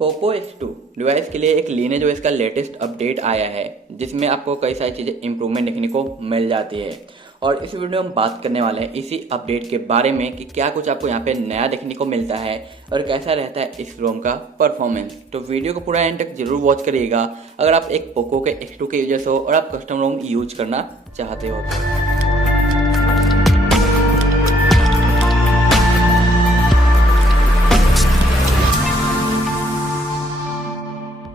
Poco X2 device के लिए एक लीनेज OS का लेटेस्ट अपडेट आया है, जिसमें आपको कई सारी चीज़ें इंप्रूवमेंट देखने को मिल जाती है। और इस वीडियो में हम बात करने वाले हैं इसी अपडेट के बारे में कि क्या कुछ आपको यहाँ पे नया देखने को मिलता है और कैसा रहता है इस रोम का परफॉर्मेंस। तो वीडियो को पूरा एंड तक जरूर वॉच करिएगा अगर आप एक पोको के X2 के यूजर्स हो और आप कस्टम रोम यूज करना चाहते हो।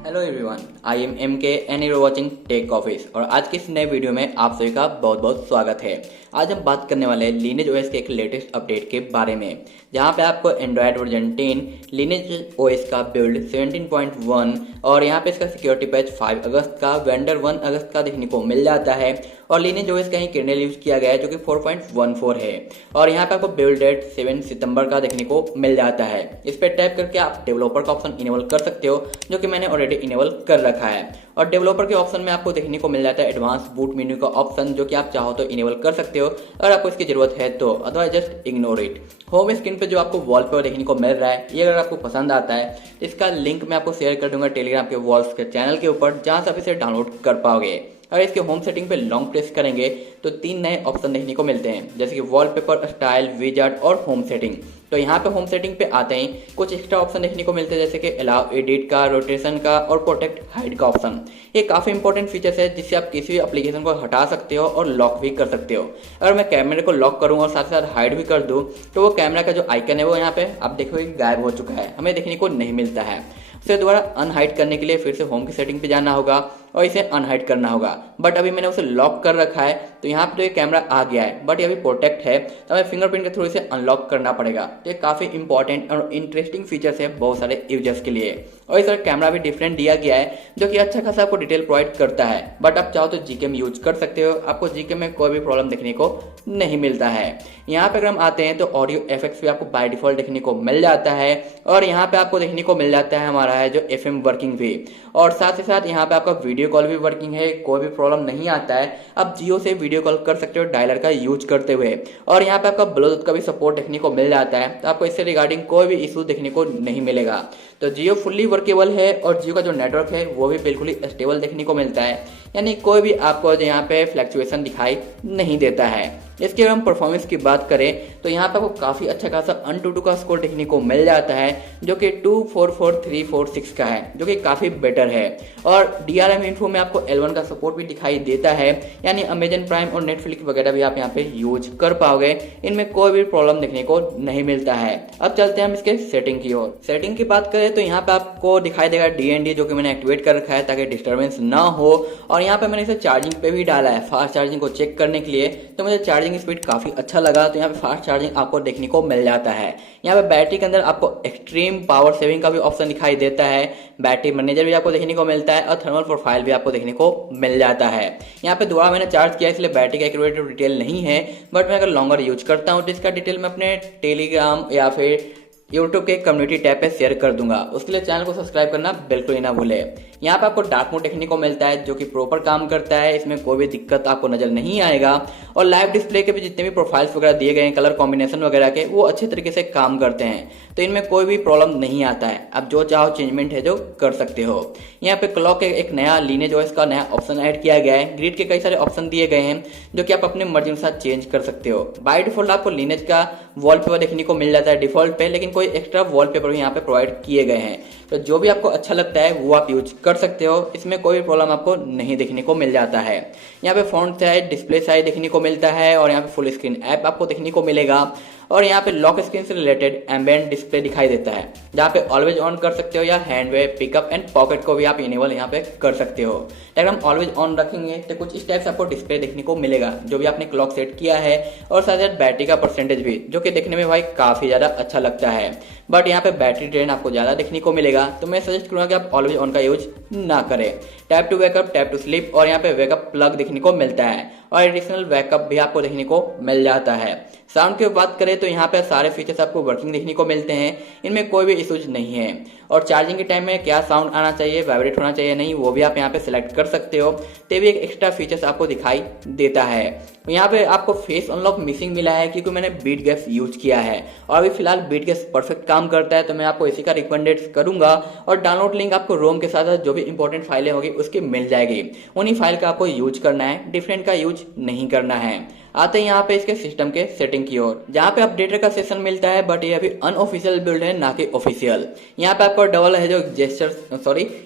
Hello everyone, I am MK and you are watching tech office. और आज के इस नए वीडियो में आप सभी का बहुत बहुत स्वागत है। आज हम बात करने वाले हैं लीनेज OS के एक लेटेस्ट अपडेट के बारे में, जहां पे आपको एंड्रॉयड वर्जन 10 लीनेज OS का बिल्ड 17.1 और यहां पे इसका सिक्योरिटी पैच 5 अगस्त का वेंडर 1 अगस्त का देखने को मिल जाता है। और लीनेज OS का ही कर्नेल यूज किया गया है जो कि 4.14 है और यहाँ पे आपको बिल्ड डेट 7 सितंबर का देखने को मिल जाता है। इस पर टैप करके आप डेवलपर का ऑप्शन इनेबल कर सकते हो, जो कि मैंने ऑलरेडी इनेबल कर रखा है। और डेवलपर के ऑप्शन में आपको देखने को मिल जाता है एडवांस बूट मेन्यू का ऑप्शन, जो कि आप चाहो तो इनेबल कर सकते हो अगर आपको इसकी जरूरत है तो, otherwise just ignore it. Home screen पे जो आपको वॉलपेपर देखने को मिल रहा है, ये अगर आपको पसंद आता है इसका लिंक मैं आपको शेयर कर दूंगा टेलीग्राम के वॉल्स के चैनल के ऊपर, जहां से आप इसे डाउनलोड कर पाओगे। अगर इसके होम सेटिंग पे लॉन्ग प्रेस करेंगे तो 3 नए ऑप्शन देखने को मिलते हैं, जैसे कि वॉलपेपर, स्टाइल, विजार्ड और होम सेटिंग। तो यहाँ पे होम सेटिंग पे आते ही कुछ एक्स्ट्रा ऑप्शन देखने को मिलते हैं, जैसे कि अलाउ एडिट का, रोटेशन का और प्रोटेक्ट हाइड का ऑप्शन। ये काफ़ी इंपॉर्टेंट फीचर्स है जिससे आप किसी भी एप्लीकेशन को हटा सकते हो और लॉक भी कर सकते हो। अगर मैं कैमरे को लॉक करूँ और साथ साथ हाइड भी कर दूँ तो वो कैमरा का जो आइकन है वो यहाँ पे आप देखोगे गायब हो चुका है, हमें देखने को नहीं मिलता है। उसे दोबारा अनहाइड करने के लिए फिर से होम की सेटिंग पे जाना होगा और इसे अनहाइड करना होगा। बट अभी मैंने उसे लॉक कर रखा है तो यहाँ पे तो ये कैमरा आ गया है, बट ये अभी प्रोटेक्ट है तो हमें फिंगरप्रिंट के थ्रू इसे अनलॉक करना पड़ेगा। तो ये काफ़ी इंपॉर्टेंट और इंटरेस्टिंग फीचर्स है बहुत सारे यूजर्स के लिए। और इस कैमरा भी डिफरेंट दिया गया है, जो कि अच्छा खासा आपको डिटेल प्रोवाइड करता है। बट आप चाहो तो जीके में यूज कर सकते हो, आपको जीके में कोई भी प्रॉब्लम देखने को नहीं मिलता है। यहाँ पे अगर हम आते हैं तो ऑडियो इफेक्ट्स भी आपको बाय डिफॉल्ट देखने को मिल जाता है और यहाँ पे आपको देखने को मिल जाता है हमारा है जो FM वर्किंग भी, और साथ ही साथ यहाँ पे आपका वीडियो कॉल भी वर्किंग है, कोई भी प्रॉब्लम नहीं आता है। आप जियो से वीडियो कॉल कर सकते हो डायलर का यूज करते हुए। और यहाँ पे आपका ब्लूटूथ का भी सपोर्ट देखने को मिल जाता है, तो आपको इससे रिगार्डिंग कोई भी इशू देखने को नहीं मिलेगा। तो जियो फुल्ली वर्केबल है और जियो का जो नेटवर्क है वो भी बिल्कुल ही स्टेबल देखने को मिलता है, यानी कोई भी आपको यहाँ पे फ्लैक्चुएशन दिखाई नहीं देता है। इसके अगर हम परफॉर्मेंस की बात करें तो यहाँ पे आपको काफ़ी अच्छा खासा AnTuTu का स्कोर देखने को मिल जाता है, जो कि 244346 का है, जो कि काफ़ी बेटर है। और DRM इन्फो में आपको L1 का सपोर्ट भी दिखाई देता है, यानी अमेजन प्राइम और नेटफ्लिक्स वगैरह भी आप यहाँ पे यूज कर पाओगे, इनमें कोई भी प्रॉब्लम देखने को नहीं मिलता है। अब चलते हैं हम इसके सेटिंग की ओर। सेटिंग की बात करें तो यहाँ पे आपको दिखाई देगा DND, जो कि मैंने एक्टिवेट कर रखा है ताकि डिस्टर्बेंस ना हो। और यहाँ पे मैंने इसे चार्जिंग पे भी डाला है, फास्ट चार्जिंग को चेक करने के लिए। तो मुझे चार्जिंग स्पीड काफ़ी अच्छा लगा, तो यहाँ पे फास्ट चार्जिंग आपको देखने को मिल जाता है। यहाँ पे बैटरी के अंदर आपको एक्सट्रीम पावर सेविंग का भी ऑप्शन दिखाई देता है, बैटरी मैनेजर भी आपको देखने को मिलता है और थर्मल प्रोफाइल भी आपको देखने को मिल जाता है। यहाँ पे दोबारा मैंने चार्ज किया इसलिए बैटरी का एक्यूरेट डिटेल नहीं है, बट मैं अगर लॉन्गर यूज करता हूँ तो इसका डिटेल मैं अपने टेलीग्राम या फिर यूट्यूब के कम्युनिटी टैब पे शेयर कर दूंगा। उसके लिए चैनल को सब्सक्राइब करना बिल्कुल ही ना भूले। यहाँ पे आपको डार्क मोड देखने को मिलता है, जो कि प्रॉपर काम करता है, इसमें कोई भी दिक्कत आपको नजर नहीं आएगा। और लाइव डिस्प्ले के भी जितने भी प्रोफाइल्स वगैरह दिए गए हैं, कलर कॉम्बिनेशन वगैरह के, वो अच्छे तरीके से काम करते हैं, तो इनमें कोई भी प्रॉब्लम नहीं आता है। आप जो चाहो चेंजमेंट है जो कर सकते हो। यहाँ पे क्लॉक के एक नया लीनेज OS का नया ऑप्शन ऐड किया गया है, ग्रिड के कई सारे ऑप्शन दिए गए हैं जो कि आप अपने मर्जी के साथ चेंज कर सकते हो। बाय डिफॉल्ट आपको लीनेज का वॉलपेपर देखने को मिल जाता है डिफॉल्ट पे, लेकिन कोई एक्स्ट्रा वॉलपेपर भी यहाँ पे प्रोवाइड किए गए हैं, तो जो भी आपको अच्छा लगता है वो आप यूज कर सकते हो। इसमें कोई भी प्रॉब्लम आपको नहीं देखने को मिल जाता है। यहाँ पे फॉन्ट साइज, डिस्प्ले साइज देखने को मिलता है और यहाँ पे फुल स्क्रीन ऐप आपको देखने को मिलेगा। और यहाँ पे लॉक स्क्रीन से रिलेटेड एम्बिएंट डिस्प्ले दिखाई देता है, जहाँ पे ऑलवेज ऑन कर सकते हो या hand way, pickup and pocket को भी आप इनेबल यहाँ पे कर सकते हो। अगर हम ऑलवेज ऑन रखेंगे तो कुछ इस टाइप से आपको डिस्प्ले देखने को मिलेगा, जो भी आपने क्लॉक सेट किया है, और साथ साथ बैटरी का परसेंटेज भी, जो कि देखने में भाई काफी ज्यादा अच्छा लगता है। बट यहाँ पे बैटरी ड्रेन आपको ज्यादा देखने को मिलेगा, तो मैं सजेस्ट करूंगा कि आप ऑलवेज ऑन का यूज ना करें। Tap to wake up, tap to sleep, और यहाँ पे वेकअप प्लग देखने को मिलता है और एडिशनल बैकअप भी आपको देखने को मिल जाता है। साउंड की बात करें तो यहाँ पे सारे फीचर्स आपको वर्किंग देखने को मिलते हैं, इनमें कोई भी इश्यूज नहीं है। और चार्जिंग के टाइम में क्या साउंड आना चाहिए, वाइब्रेट होना चाहिए नहीं, वो भी आप यहाँ पे सिलेक्ट कर सकते हो। तो भी एक एक्स्ट्रा फीचर्स आपको दिखाई देता है। यहाँ पे आपको फेस अनलॉक मिसिंग मिला है क्योंकि मैंने बीट गैस यूज किया है और अभी फिलहाल बीट गैस परफेक्ट काम करता है, तो मैं आपको इसी का रिकमेंडेड करूंगा। और डाउनलोड लिंक आपको रोम के साथ जो भी इंपॉर्टेंट फाइलें होगी उसकी मिल जाएगी, उन्हीं फाइल का आपको यूज करना है, डिफरेंट का यूज नहीं करना है। आते हैं यहाँ पे इसके सिस्टम के सेटिंग की ओर, जहाँ पे अपडेटर का सेशन मिलता है, बट ये अभी अनऑफिशियल बिल्ड है ना कि ऑफिशियल। यहाँ पे आपको डबल है जो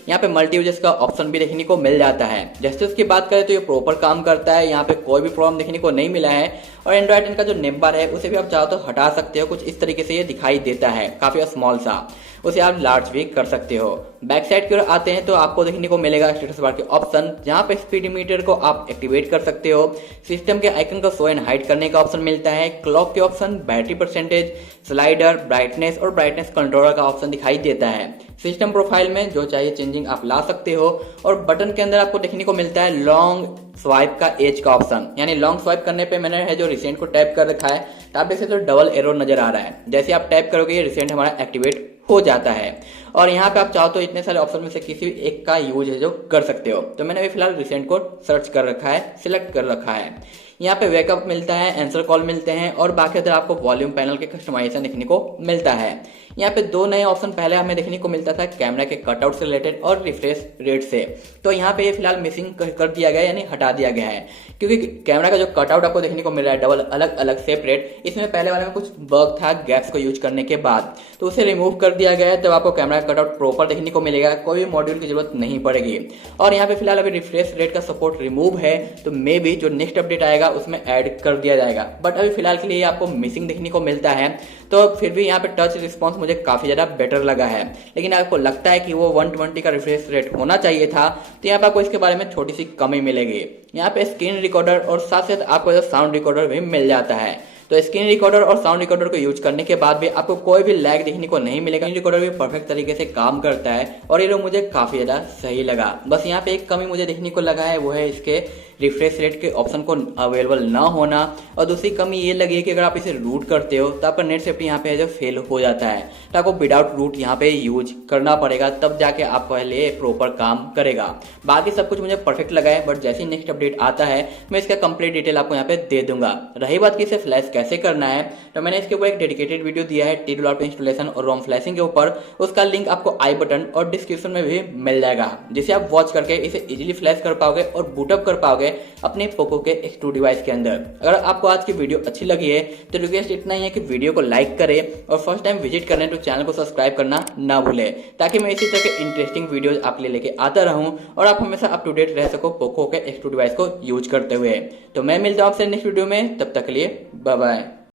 यहाँ पे मल्टी यूजर्स का ऑप्शन भी देखने को मिल जाता है। जेस्चर्स की बात करें तो ये प्रॉपर काम करता है, यहाँ पे कोई भी प्रॉब्लम देखने को नहीं मिला है। और एंड्रॉइड 10 का जो नेम बार है उसे भी आप चाहो तो हटा सकते हो, कुछ इस तरीके से ये दिखाई देता है, काफी स्मॉल सा, उसे आप लार्ज भी कर सकते हो। बैक साइड की ओर आते हैं तो आपको देखने को मिलेगा स्टेटस बार के ऑप्शन, जहां पे स्पीड मीटर को आप एक्टिवेट कर सकते हो। सिस्टम के आइकन को शो एंड हाइड करने का ऑप्शन मिलता है, क्लॉक के option, battery percentage, slider, brightness और ब्राइटनेस कंट्रोलर का ऑप्शन दिखाई देता है। सिस्टम प्रोफाइल में जो चाहिए चेंजिंग आप ला सकते हो। और बटन के अंदर आपको देखने को मिलता है लॉन्ग स्वाइप का एज का ऑप्शन, यानी लॉन्ग स्वाइप करने पे मैंने है जो रिसेंट को टैप कर रखा है, तो आप देख सकते हो डबल एरो नजर आ रहा है। जैसे आप टैप करोगे ये रिसेंट हमारा एक्टिवेट हो जाता है। और यहाँ पे आप चाहो तो इतने सारे ऑप्शन में से किसी एक का यूज है जो कर सकते हो। तो मैंने अभी फिलहाल रिसेंट को सर्च कर रखा है, सिलेक्ट कर रखा है। यहाँ पे वेकअप मिलता है, आंसर कॉल मिलते हैं और बाकी अदर आपको वॉल्यूम पैनल के कस्टमाइजेशन देखने को मिलता है। यहाँ पे दो नए ऑप्शन पहले हमें देखने को मिलता था, कैमरा के कटआउट से रिलेटेड और रिफ्रेश रेट से, तो यहाँ पे ये फिलहाल मिसिंग कर दिया गया है, यानी हटा दिया गया है। क्योंकि कैमरा का जो कटआउट आपको देखने को मिल रहा है डबल अलग अलग सेपरेट, इसमें पहले वाले में कुछ बग था गैप्स को यूज करने के बाद, तो उसे रिमूव कर दिया गया है। तब आपको कैमरा का कटआउट प्रॉपर देखने को मिलेगा, कोई भी मॉड्यूल की जरूरत नहीं पड़ेगी। और यहाँ पे फिलहाल अभी रिफ्रेश रेट का सपोर्ट रिमूव है, तो मे बी जो नेक्स्ट अपडेट आएगा उसमें ऐड कर दिया जाएगा, बट अभी फिलहाल के लिए आपको मिसिंग देखने को मिलता है। तो फिर भी यहाँ पे टच रिस्पॉन्स मुझे काफी ज्यादा बेटर लगा है, लेकिन आपको लगता है कि वो 120 का रिफ्रेश रेट होना चाहिए था, तो यहाँ पे आपको इसके बारे में छोटी सी कमी मिलेगी। यहाँ पे स्क्रीन रिकॉर्डर और साथ साथ आपको जो साउंड रिकॉर्डर भी मिल जाता है, तो स्क्रीन रिकॉर्डर और साउंड रिकॉर्डर को यूज करने के बाद भी आपको कोई भी लैग देखने को नहीं मिलेगा। स्क्रीन रिकॉर्डर भी परफेक्ट तरीके से काम करता है और ये मुझे काफी ज्यादा सही लगा। बस यहाँ पे एक कमी मुझे देखने को लगा है, वो है इसके रिफ्रेश रेट के ऑप्शन को अवेलेबल ना होना। और दूसरी कमी ये लगी है कि अगर आप इसे रूट करते हो तो आपका नेट सेफ्टी यहाँ पे जो फेल हो जाता है, तो आपको विदाउट रूट यहाँ पे यूज करना पड़ेगा, तब जाके आपको लिए प्रॉपर काम करेगा। बाकी सब कुछ मुझे परफेक्ट लगा है, बट जैसे ही नेक्स्ट अपडेट आता है मैं इसका कंप्लीट डिटेल आपको यहाँ पे दे दूंगा। रही बात कि इसे फ्लैश कैसे करना है, तो मैंने इसके ऊपर एक डेडिकेटेड वीडियो दिया है टी इंस्टॉलेशन और रोम फ्लैशिंग के ऊपर, उसका लिंक आपको आई बटन और डिस्क्रिप्शन में भी मिल जाएगा, जिसे आप वॉच करके इसे इजीली फ्लैश कर पाओगे और बूटअप कर पाओगे अपने पोको के X2 डिवाइस के अंदर। अगर आपको आज की वीडियो अच्छी लगी है तो रिक्वेस्ट इतना ही है कि वीडियो को लाइक करें और फर्स्ट टाइम विजिट करने तो चैनल को सब्सक्राइब करना ना भूलें, ताकि मैं इसी तरह के इंटरेस्टिंग वीडियोस आपके लिए लेके आता रहूं और आप हमेशा अप टू डेट रह सको पोको के X2 डिवाइस को यूज करते हुए। तो मैं मिलता हूं आपसे नेक्स्ट वीडियो में, तब तक के लिए बाय बाय।